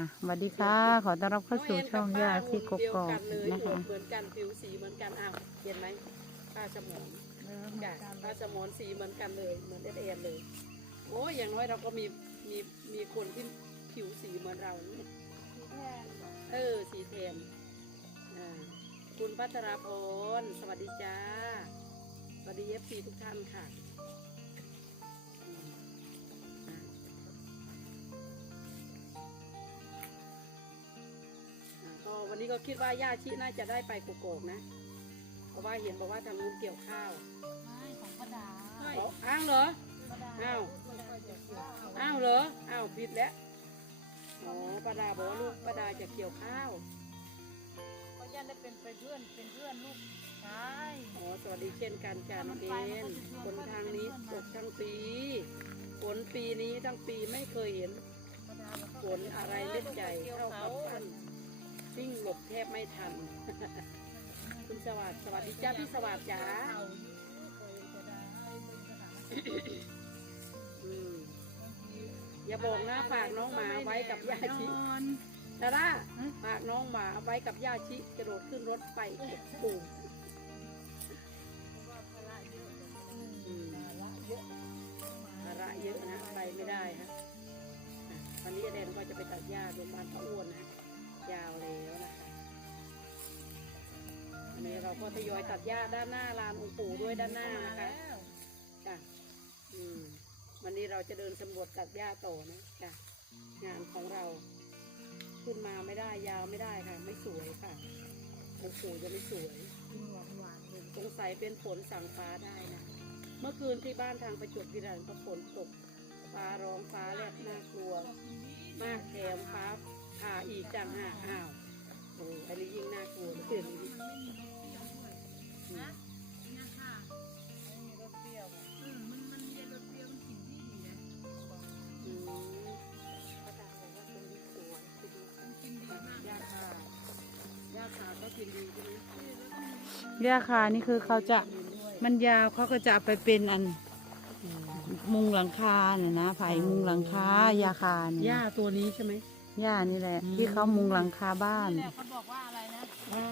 อะสวัสดีค่ะ ขอต้อนรับเข้าสู่ช่องย่าที่กกอกเดียนะคะเหมือนกันผิวสีเหมือนกันอ้าวเห็นไหมป้าสมอนจ้ะป้าสมอนสีเหมือนกันเลยเหมือนเอเอนเลย โอ้ยอย่างน้อยเราก็มีมีมีคนที่ผิวสีเหมือนเราเนี่ยเออสีแทนอ่าคุณพัทราพรสวัสดีจ้าสวัสดีเอฟซีทุกท่านค่ะ ก็วันนี้ก็คิดว่าย่าชิน่าจะได้ไปกโกกนะ เพราะว่าเห็นบอกว่าทางนู้นเกี่ยวข้าวไม่ของป้าดาอ๋ออ้างเหรอ ป้าดาอ้าวอ้าวเหรอ อ้าวผิดแล้วอ๋อป้าดาบอกว่าลูกป้าดาจะเกี่ยวข้าวก็ย่าได้เป็นไปเพื่อนเป็นเพื่อนลูกชายอ๋อสวัสดีเช่นกันจ้าน้องเอ็นคนทางนี้ตกทั้งปีฝนปีนี้ทั้งปีไม่เคยเห็น ป้าดาบอกฝนอะไรเล็ดใหญ่เท่ากับฟัน วิ่งหลบแทบไม่ทัน คุณสวัสดิ์สวัสดีจ้าพี่สวัสดิ์จ๋าเอาอยู่เคยจะได้เป็นสถานที่อืมบอย่าบอกนะฝากน้องหมาไว้กับย่าชิดาด้าฝากน้องหมาไว้กับย่าชิกระโดดขึ้นรถไปเก็บปูภาระเยอะอืมภาระเยอะนะไปไม่ได้ฮะอะวันนี้แดนก็จะไปตัดหญ้าโรงพยาบาลพระอ้วนนะ ยาวแล้วนะคะอันนี้เราก็ทยอยตัดหญ้าด้านหน้าลานองค์ปู่ด้วยด้านหน้านะคะแล้วจ้ะอืมวันนี้เราจะเดินสำรวจตัดหญ้าต่อนะจ้ะงานของเราขึ้นมาไม่ได้ยาวไม่ได้ค่ะ ไม่สวยค่ะองค์ปู่จะไม่สวยกินหวานหวานๆเลยสงสัยเป็นฝนสั่งฟ้าได้นะเมื่อคืนที่บ้านทางประจวบคีรีขันธ์ก็ฝนตกฟ้าร้องฟ้าแลบน่ากลัว มากแถมฟ้าผ่า อีกจังหากอ้าวโอ้อันนี้ยิ่งน่ากลัวเลยตื่นนี้นะเนี่ยค่ะไม่มีรสเปรี้ยวอะอืมมันมันมีรสเปรี้ยวมันกลิ่นที่ดีนะอืมพระดาบอกว่าตรงนี้สวยไปดูมันกินดีมากยาคาญาคาก็กินดีใช่ไหมย่าคานี่คือเขาจะกินด้วยมันยาวเขาก็จะเอาไปเป็นอันอืมมุงหลังคาเนี่ยนะไผ่มุงหลังคายาคาเนี่ยหญ้าตัวนี้ใช่ไหม หญ้านี่แหละอืมที่เขามุงหลังคาบ้าน นี่แหละเขาบอกว่าอะไรนะว่า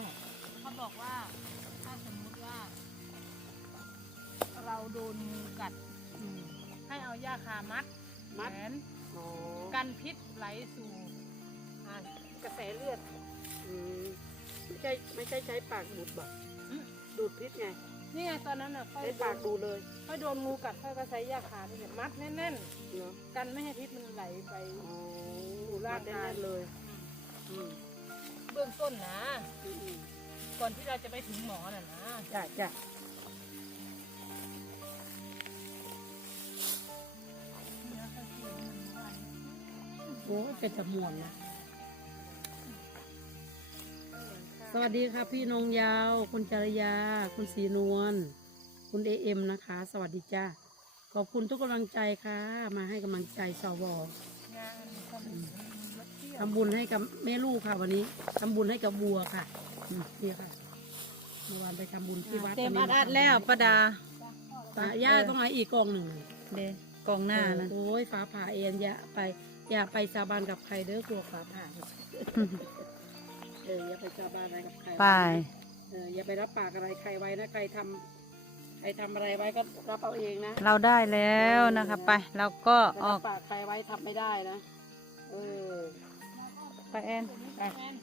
เขาบอกว่า ถ้าสมมุติว่า เราโดนงูกัดอืมให้เอาหญ้าคามัดมัด แขนอ๋อกันพิษไหลสู่อ่ากระแสเลือด อืมไม่ใช่ไม่ใช่ใช้ปากดูดบอกอืม ดูดพิษไงนี่ไงตอนนั้นน่ะค่อยใช้โดปากนดูดเลยค่อยโดนงูกัดค่อยก็ใช้หญ้าคานี่แหละมัดแน่นเนาะๆกันไม่ให้พิษมันไหลไป อ๋ออยู่ลา ร่าดงแน่กายนๆเลยอืมเบื้องต้นนะอืมอืมก่อนที่เราจะไปถึงหมอน่ะนะจ้ะจ้ะโอ้ยเป็นจมวนนะ สวัสดีค่ะพี่นงยาว คุณจริยา คุณสีนวล คุณเอเอ็มนะคะ สวัสดีจ้าขอบคุณทุกกำลังใจค่ะ มาให้กำลังใจสว ที่ยวทำบุญให้กับแม่ลูกค่ะ วันนี้ทำบุญให้กับบัวค่ะอืมนี่ค่ะเมื่อวานไปทำบุญที่วัดเต็มวัอันดนี้อัดแล้วป้าดาป้าย่าต้องเอาอีกกองหนึ่งเดกองหน้านะโอ้ยฟ้าผ่าเอ็นอย่าไปอย่าไปสาบานกับใครเด้อกลัวฟ้าผ่าเอออย่าไปสาบานอะไรกับใคร ไป เอออย่าไปรับปากอะไรใครไว้นะใครทำใครทำอะไรไว้ก็รับเอาเองนะเราได้แล้วนะคะ ไป เราก็อย่าอรัอบก ปากใครไว้ทำไม่ได้นะ เออไป แอนไปแม่น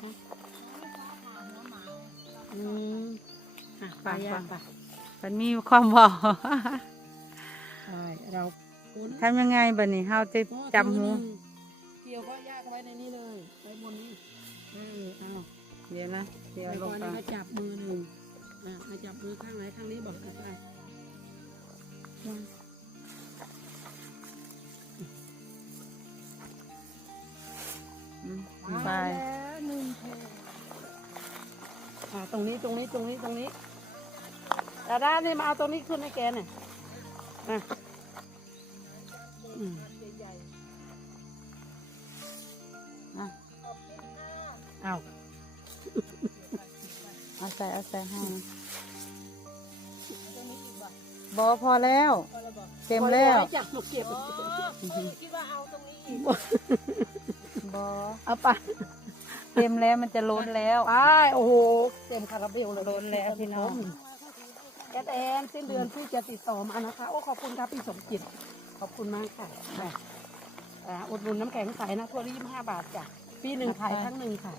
หัวหมาอืมอะไปย่าไปมันมีความบอกใช่เราคุ้นทำยังไงบัดนี้เฮาจะจำหูเกี่ยวก็ยากไว้ในนี้เลยไว้บนนี้เออเอาเดี๋ยวนะเดี๋ยวแล้วลก็งไปนี่มาจับมือหนึ่งอะมาจับมือข้างไหนข้างนี้บอกกันไป ไปแล้วหนึ่งเพลงอ่าตรงนี้ตรงนี้ตรงนี้ตรงนี้ดาด้านี่มาเอาตรงนี้ขึ้นให้แกหน่อยอะอืมใหญ่อะๆขอบคุณค่ะเอาเอาใส่เอาใส่ให้นะตรงนี้อีกบ่บอพอแล้วพอแล้วบอกเต็มแล้วจับหนูเก็บอ๋อคิดว่าเอาตรงนี้อีก บอเอาไปเต็มแล้วมันจะล้นแล้วไปโอ้โหเต็มคาราเบลเลยล้นแล้วพี่น้องแอดแอนสิ้นเดือนพี่จะติดต่อมานะคะ โอ้ขอบคุณครับพี่สมจิต ขอบคุณมากค่ะอะอ่าอุดหนุนน้ำแข็งใสนะทั่วละยี่สิบห้าบาทจ้ะปีหนึ่งขายครั้งหนึ่งค่ะ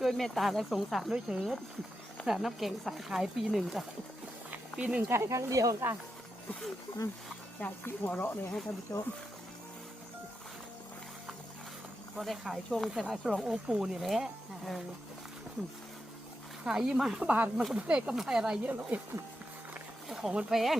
ด้วยเมตตาและสงสารด้วยเถิดสารน้ำแข็งใสขายปีหนึ่งจ้ะปีหนึ่งขายครั้งเดียวค่ะ อืมอยากที่หัวเราะเลยให้ท่านผู้ชมก็ได้ขายช่วงเทศกาลฉลององค์ปู่นี่แหละเออขายยี่สิบห้าบาทมันก็ไม่ได้กำไรอะไรเยอะหรอกเองของมันแพง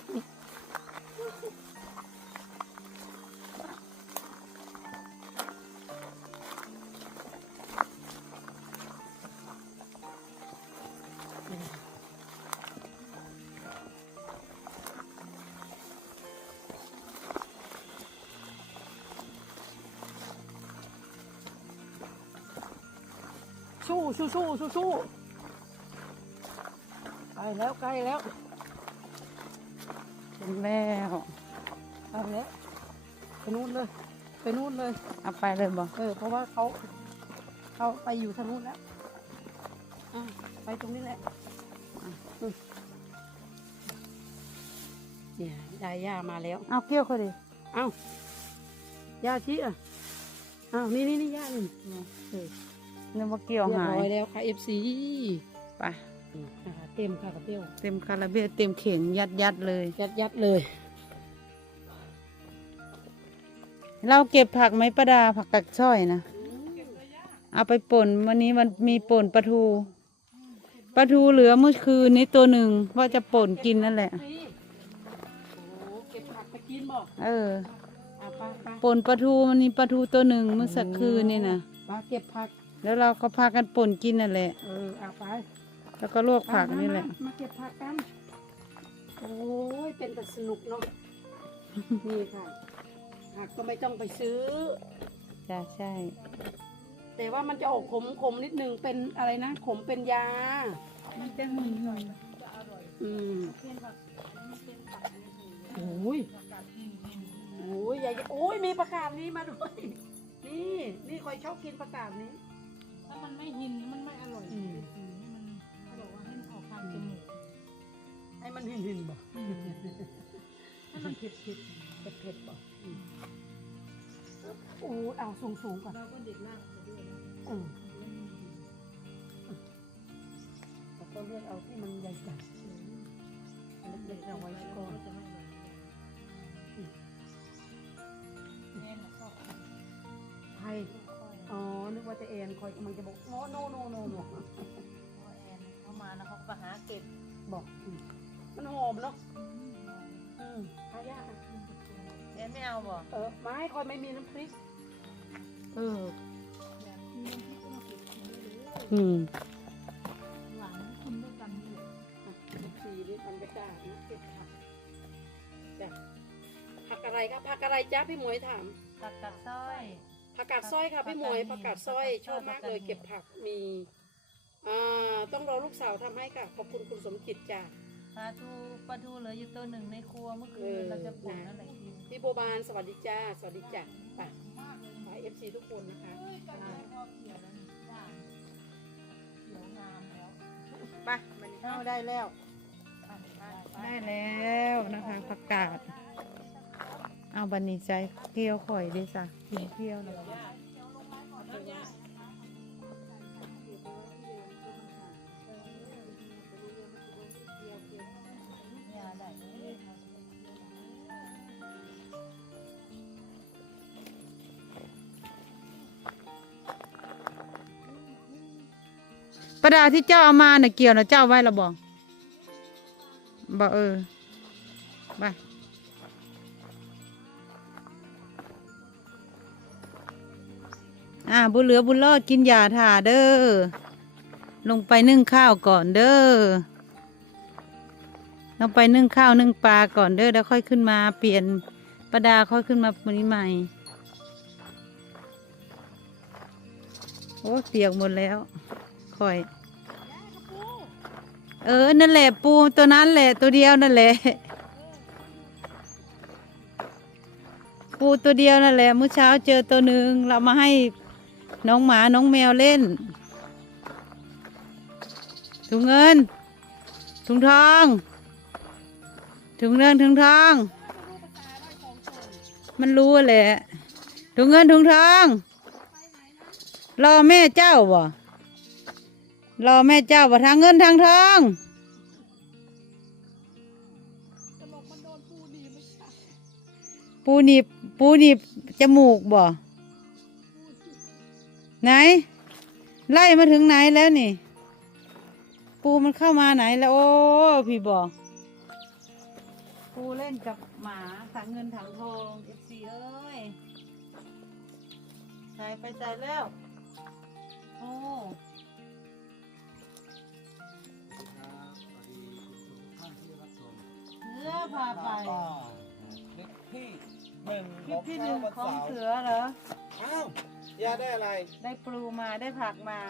สู้สู้สู้สู้สู้ใกล้แล้วใกล้แล้วถึงแล้วใกล้แล้วไปนู่นเลย ไปนู่นเลย เอาไปเลยบ่เออ เพราะว่าเขาเขาไปอยู่ทางนู้นแล้วอะไปตรงนี้แหละอะอืมเนี่ยยายย่ามาแล้ว เอาเกี่ยวเขาดิเอ้าย่าชี้อะอ้าวนี่นี่นี่ย่านี่เออ นึกว่าเกี่ยวเรียบหายร้อยแล้วค่ะ FC ไปนะคะเต็มค่ะกระเตี้ยวเต็มคาราเบลเต็มเข่งยัดยัดๆเลย ยัดยัดๆเลย เราเก็บผักไหมประดาผักกัดช่อยนะเอาไปป่นวันนี้มันมีป่นปลาทูปลาทูเหลือเมื่อคืนนี้ตัวหนึ่งว่าจะป่นกินนั่นแหละนี่โอ้เก็บผักไปกินบอกเอออะไปไปป่นปลาทูมันมีปลาทูตัวหนึ่งเมื่อสักคืนนี่นะมาเก็บผัก แล้วเราก็พากันป่นกินนั่นแหละ เออเอาไปแล้วก็ลวกผักนี่แหละ มามาเก็บผักกัน โอ้ย เป็นแต่สนุกเนาะ นี่ค่ะผักก็ไม่ต้องไปซื้อ จ้าใช่ แต่ว่ามันจะออกขมขมๆนิดนึงเป็นอะไรนะ ขมเป็นยา มันจะมึนหน่อยอืมโอ้ยโอ้ยยายโอ้ยมีประกาศนี้มาด้วย นี่ นี่คอยชอบกินประกาศนี้ ถ้ามันไม่หินมันไม่อร่อยอืมมันเขาบอกว่าให้มันออกทางจมูกให้มันหินหินๆบ่ให้มันเผ็ดเผ็ดเผ็ดเผ็ดๆบ่อืมโอ้ยเอาสูงสูงๆก่อนเราก็เด็ดล่างไปด้วยนะอืมแล้วก็เลือกเอาที่มันใหญ่จัดเล็กๆเอาไว้ก่อน จะไม่ ว่าจะเอ็นคอยกำลังจะบอกโนโนโนโนโนเพราะแอนเขามานะเขาก็หาเก็บบอกอืมมันหอมเนาะอืมหายากอะแอนไม่เอาบ่เออไม้คอยไม่มีน้ำพริก เออแบบมีน้ำพริกก็มาเก็บกินได้เลยอืมหวานกินด้วยกันนี่แหละสีนี่บรรยากาศนะเก็บผักจ้ะผักอะไรครับผักอะไรจ้าพี่หมวยถามผักกาดสร้อย ผักกาดสร้อยค่ะพี่หมวยผัผักกกากาดดสร้อยผักกาดชอบมากเลยผักกาดเก็บผักมีอ่าต้องรอลูกสาวทำให้ค่ะขอบคุณคุณสมจิตจ้าปลาทูปลาทูเหลืออยู่ตัวหนึ่งในครัวเมื่อคืเอนอเราจะป่นนะนั่นแหละกินพี่โบวบานสวัสดีจ้าสวัสดีจ้าไปไปเอฟซีทุกคนนะคะไปมันเข้าได้แล้ว ได้แล้วนะคะผักกาด เอาบันนี้ใจเกี่ยวข่อยดิจ้ะกินเที่ยวเลยประดาที่เจ้าเอามาน่ะเกี่ยวนะเจ้าไว้ละบอกบอกเออ ไป อ่าบุญเหลือบุญรอดกินยาถ่าเด้อ ลงไปนึ่งข้าวก่อนเด้อ ลงไปนึ่งข้าวนึ่งปลาก่อนเด้อแล้วค่อยขึ้นมาเปลี่ยนประดาค่อยขึ้นมาวันนี้ใหม่ โอ้เปียกหมดแล้วค่อย เออ นั่นแหละปูตัวนั้นแหละตัวเดียวนั่นแหละปูตัวเดียวนั่นแหละเมื่อเช้าเจอตัวหนึ่งเรามาให้ น้องหมาน้องแมวเล่น ถุงเงิน ถุงทอง ถุงเงินถุงทอง มันรู้แหละ ถุงเงินถุงทอง รอแม่เจ้าบ่ รอแม่เจ้าบ่ทางเงินทางทองปูหนีบปูหนีบจมูกบ่ ไหน ไล่มาถึงไหนแล้วนี่ ปูมันเข้ามาไหนแล้ว โอ้พี่บอกปูเล่นกับหมาถังเงินถังทองเอฟซีเอ้ยใส่ไปใส่แล้ว โอ้เนื้อพาไปคลิปที่หนึ่งคลิปที่หนึ่งของเสืเสืออเหรออ้าว ยาได้อะไร ได้ปลูมาได้ผักมา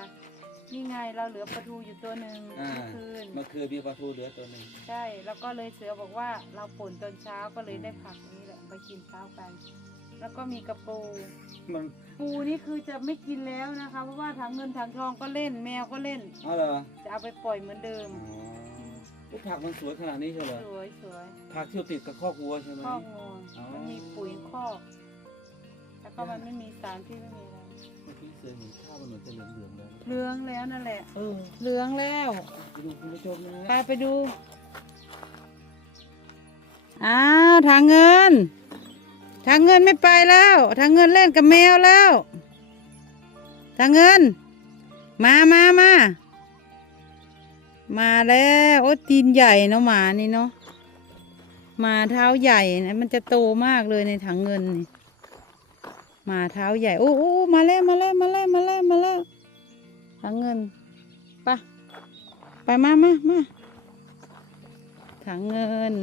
นี่ไงเราเหลือปลาทูอยู่ตัวหนึ่งอ่า เมื่อคืน เมื่อคืนมีปลาทูเหลือตัวหนึ่งใช่ แล้วก็เลยเสือบอกว่าเราป่นตอนเช้าก็เลยได้ผักนี้แหละไปกินเช้ากัน แล้วก็มีกระปู มันปูนี่คือจะไม่กินแล้วนะคะ เพราะว่าถังเงินถังทองก็เล่นแมวก็เล่น เอาเหรอจะเอาไปปล่อยเหมือนเดิม อ๋ออุ๊ยผักมันสวยขนาดนี้ใช่เหรอสวยสวยผักที่ติดกับคอกวัวใช่ไหมคอกงูอ๋อ มันมีปุ๋ยคอก แล้วก็มันไม่มีสารที่ไม่มีอะไร เมื่อกี้เสือเห็นข้าวมันเหมือนจะเหลืองๆเลยเหลืองแล้วนั่นแหละ เออเหลืองแล้ว ไปดูคุณผู้ชมนะพาไปดู อ้าวทางเงิน ทางเงินไม่ไปแล้ว ทางเงินเล่นกับแมวแล้ว ทางเงิน มามามา มาแล้ว โอ้ตีนใหญ่เนาะหมานี่เนาะหมาเท้าใหญ่นะมันจะโตมากเลยในถังเงินนี่ มาเท้าใหญ่โอ้โอ้มาแล้วมาแล้วมาแล้วมาแล้วมาแล้วถังเงินไปะไปมามามาถังเงิน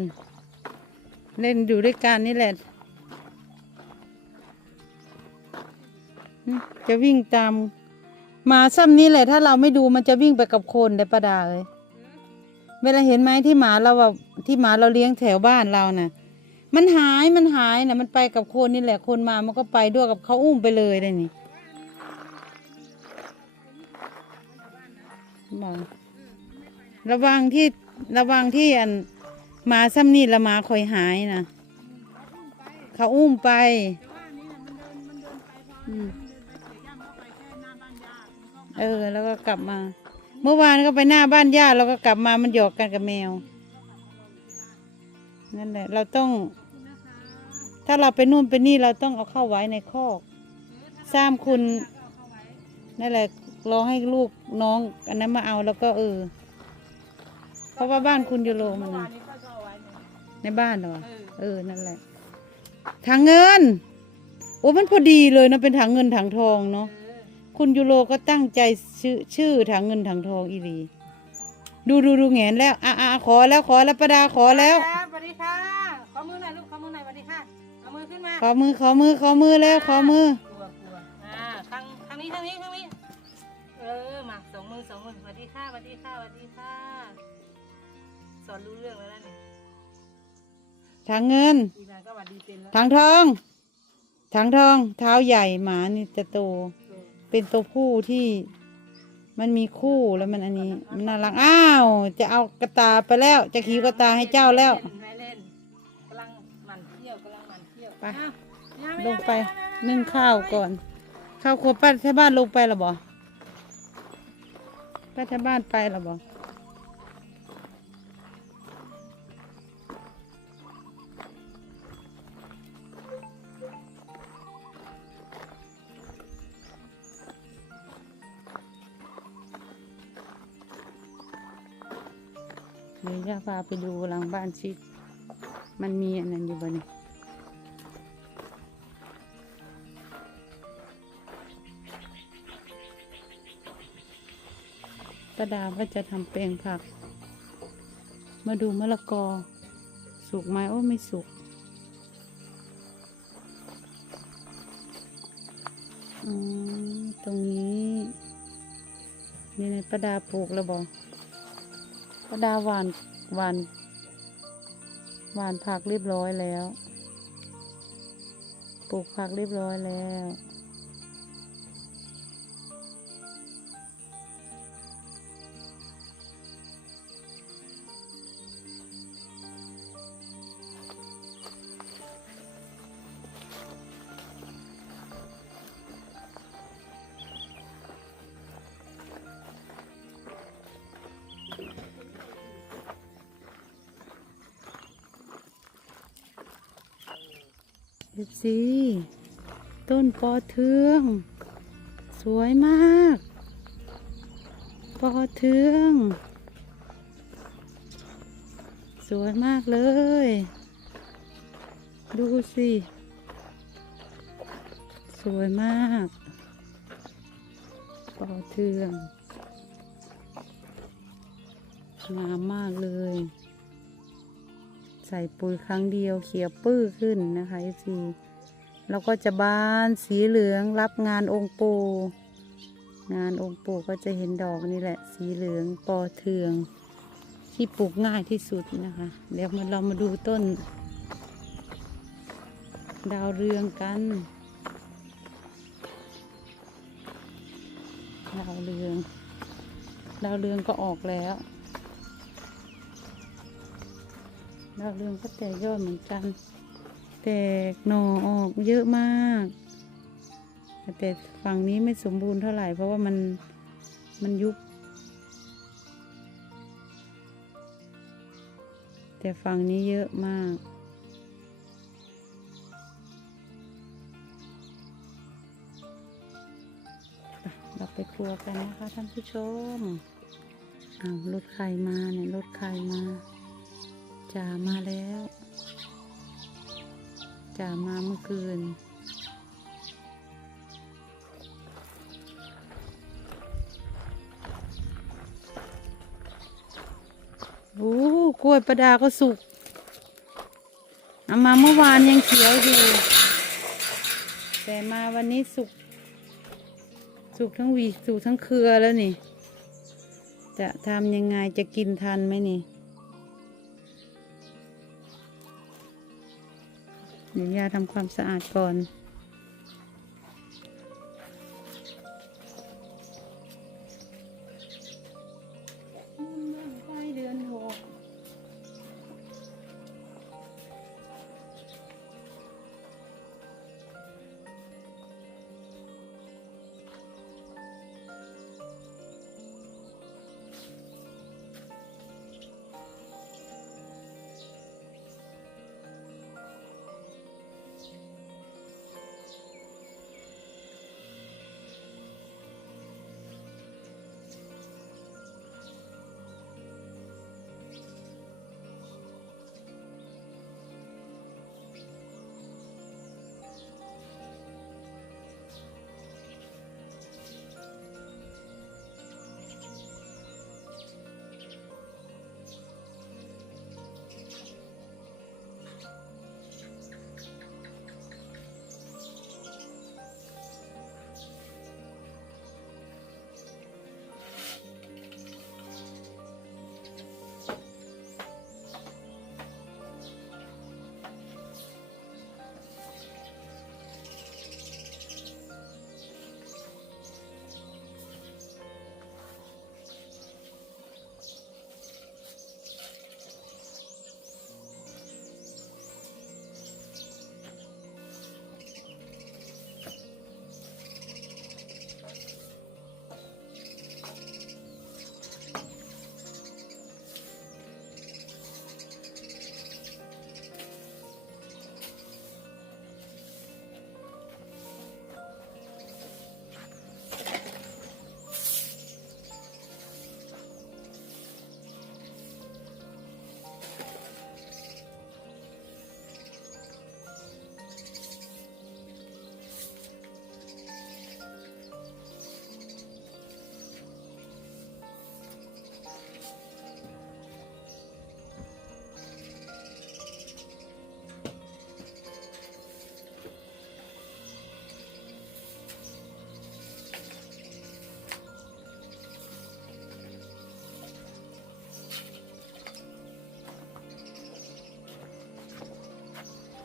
เล่นอยู่ด้วยกันนี่แหละจะวิ่งตามหมาซ้ำนี้แหละ ถ้าเราไม่ดูมันจะวิ่งไปกับคนเลยประดาเลยเวลาเห็นไหมที่หมาเราแบบที่หมาเราเลี้ยงแถวบ้านเราน่ะ มันหายมันหายนะมันไปกับคนนี่แหละคนมามันก็ไปด้วยกับเขาอุ้มไปเลยเลยนี่บอกระวังที่ระวังที่อันมาซ้ำนี่ละมาคอยหายนะเขาอุ้มไปเออแค่หน้าบ้านญาติมันเข้าเออแล้วก็กลับมา เมื่อวานก็ไปหน้าบ้านญาติแล้วก็กลับมามันหยอกกันกับแมว นั่นแหละ เราต้อง ถ้าเราไปนู่นไปนี่เราต้องเอาเข้าไว้ในคอกสร้างคุณนั่นแหละรอให้ลูกน้องอันนั้นมาเอาแล้วก็เออ เพราะว่าบ้านคุณยูโรมันเมื่อนะวานนี้ก็จะเอาไว้ในในบ้านเหรอเออเออนั่นแหละถังเงิน โอ้มันพอดีเลยนะเป็นถังเงินถังทองเนาะเออคุณยูโรก็ตั้งใจชื่อชื่อถังเงินถังทองอีหลีดูดูดูแงนแล้วอะอะขอแล้วขอแล้วประดาขอแล้ว ครับสวัสดีค่ะ ขอมือหน่อยลูก ขอมือหน่อยสวัสดีค่ะเอามือขึ้นมาขอมือขอมือขอมือแล้วขอมือ กลัวกลัวอ่าข้างข้างนี้ข้างนี้ข้างนี้ เออ มาสองมือสองมือสวัสดีค่ะสวัสดีค่ะสวัสดีค่ะ สอนรู้เรื่องแล้วนะนี่ถังเงินอีกหน่อยก็สวัสดีเต็มแล้วถังทอง ถังทอง เท้าใหญ่หมานี่จะโต เออเป็นตัวผู้ที่มันมีคู่แล้วมันอันนี้ มันน่ารัก อ้าว จะเอากระตายไปแล้ว จะขี่กระตายให้เจ้าแล้วไม่เล่นก ลงไปย่าม่ย่าม่นึ่งข้าวก่อน ข้าวครัวป้าที่บ้านลงไปหรอบ่ป้าที่บ้านไปหรอบ่เดี๋ยวจะพาไปดูหลังบ้านชิด มันมีอันนั้นอยู่บ่เนี่ ป้าดาว่าจะทำแปลงผัก มาดูมะละกอ สุกไหมโอ้ไม่สุกอืมตรงนี้นี่ในป้าดาปลูกแล้วบอกป้าดาหวานหวานหวานผักเรียบร้อยแล้ว ปลูกผักเรียบร้อยแล้ว ดูสิต้นปอเทือง สวยมาก ปอเทือง สวยมากเลย ดูสิ สวยมาก ปอเทืองงามมากเลย ใส่ปุ๋ยครั้งเดียวเขียวปื้อขึ้นนะคะซีแล้วก็จะบานสีเหลืองรับงานองค์ปู งานองค์ปูก็จะเห็นดอกนี่แหละ สีเหลืองปอเทือง ที่ปลูกง่ายที่สุดนะคะ เดี๋ยวมาเรามาดูต้น ดาวเรืองกัน ดาวเรือง ดาวเรืองก็ออกแล้ว ดาวเรืองก็แตกยอดเหมือนกัน แตกหน่อออกเยอะมาก แต่ฝั่งนี้ไม่สมบูรณ์เท่าไหร่ เพราะว่ามันมันยุบ แต่ฝั่งนี้เยอะมากเราไปครัวกันนะคะท่านผู้ชมอ้าวรถใครมาเนี่ยรถใครมา จ่ามาแล้วจ่ามาเมื่อคืน โอ้กล้วยประดาก็สุก เอามาเมื่อวานยังเขียวอยู่ แต่มาวันนี้สุก สุกทั้งวีสุกทั้งเครือแล้วนี่ จะทำยังไงจะกินทันไหมนี่ เดี๋ยวยาทำความสะอาดก่อน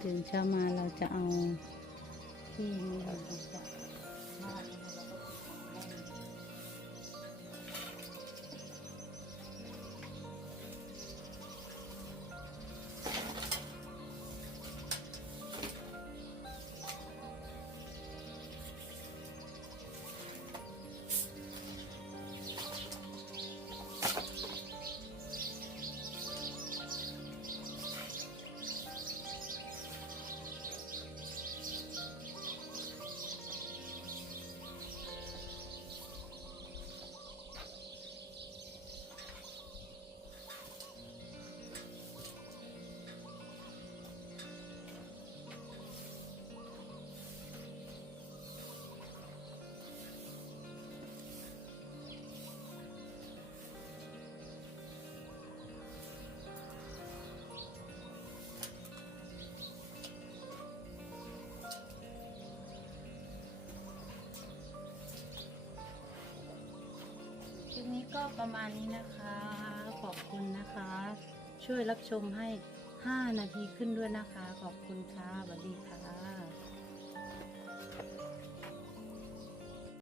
ตื่นเช้ามาเราจะเอาที่นี่ค่ะ ลิปนี้ก็ประมาณนี้นะคะ ขอบคุณนะคะ ช่วยรับชมให้ 5 นาทีขึ้นด้วยนะคะ ขอบคุณค่ะ